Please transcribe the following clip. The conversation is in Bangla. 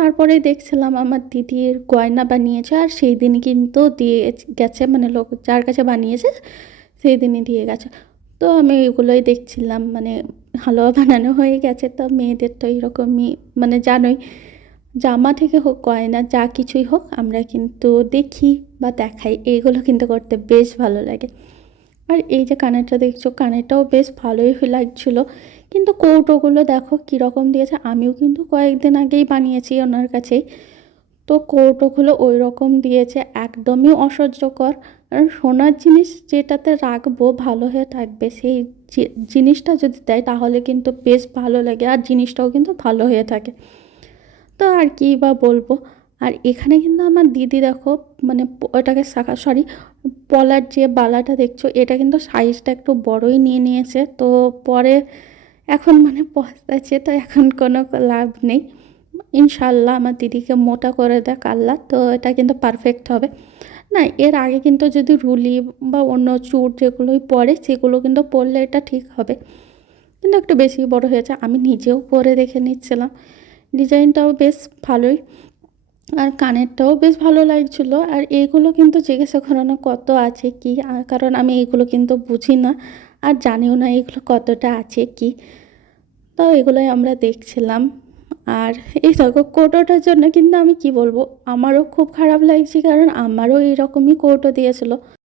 তারপরে দেখছিলাম আমার দিদির গয়না বানিয়েছে, আর সেই দিন কিন্তু দিয়ে গেছে, মানে লোক যার কাছে বানিয়েছে সেই দিনই দিয়ে গেছে। তো আমি এগুলোই দেখছিলাম, মানে হালুয়া বানানো হয়ে গেছে। তো মেয়েদের তো এরকমই, মানে জানোই, জামা থেকে হোক গয়না যা কিছুই হোক আমরা কিন্তু দেখি বা দেখাই, এইগুলো কিন্তু করতে বেশ ভালো লাগে। আর এই যে কানেরটা দেখছো, কানেরটাও বেশ ভালোই লাগছিল, কিন্তু কৌটোগুলো দেখো কীরকম দিয়েছে। আমিও কিন্তু কয়েকদিন আগেই বানিয়েছি ওনার কাছেই। তো কৌটোগুলো ওই রকম দিয়েছে, একদমই অসহ্যকর। কারণ সোনার জিনিস যেটাতে রাখবো ভালো হয়ে থাকবে, সেই জিনিসটা যদি দেয় তাহলে কিন্তু বেশ ভালো লাগে, আর জিনিসটাও কিন্তু ভালো হয়ে থাকে। তো আর কী বা বলবো। আর এখানে কিন্তু আমার দিদি দেখো, মানে ওটাকে শাখা, সরি, পলার যে বালাটা দেখছো, এটা কিন্তু সাইজটা একটু বড়ই নিয়ে নিয়েছে। তো পরে এখন মানে পস্তাচ্ছে, তো এখন কোনো লাভ নেই। ইনশাল্লাহ আমার দিদিকে মোটা করে দেয় আল্লাহ, তো এটা কিন্তু পারফেক্ট হবে। না, এর আগে কিন্তু যদি রুলি বা অন্য চুড় যেগুলোই পরে সেগুলো কিন্তু পরলে এটা ঠিক হবে, কিন্তু একটু বেশি বড় হয়েছে। আমি নিজেও পরে দেখে নিচ্ছিলাম, ডিজাইনটাও বেশ ভালোই, আর কানেরটাও বেশ ভালো লাগছিলো। আর এইগুলো কিন্তু জিজ্ঞাসা করো না কত আছে কি, কারণ আমি এইগুলো কিন্তু বুঝি না, আর জানিও না এগুলো কতটা আছে কি। তো এগুলোই আমরা দেখছিলাম। আর এই দেখো কৌটোটার জন্য কিন্তু আমি কি বলবো, আমারও খুব খারাপ লাগছে, কারণ আমারও এরকমই কৌটো দিয়েছিল।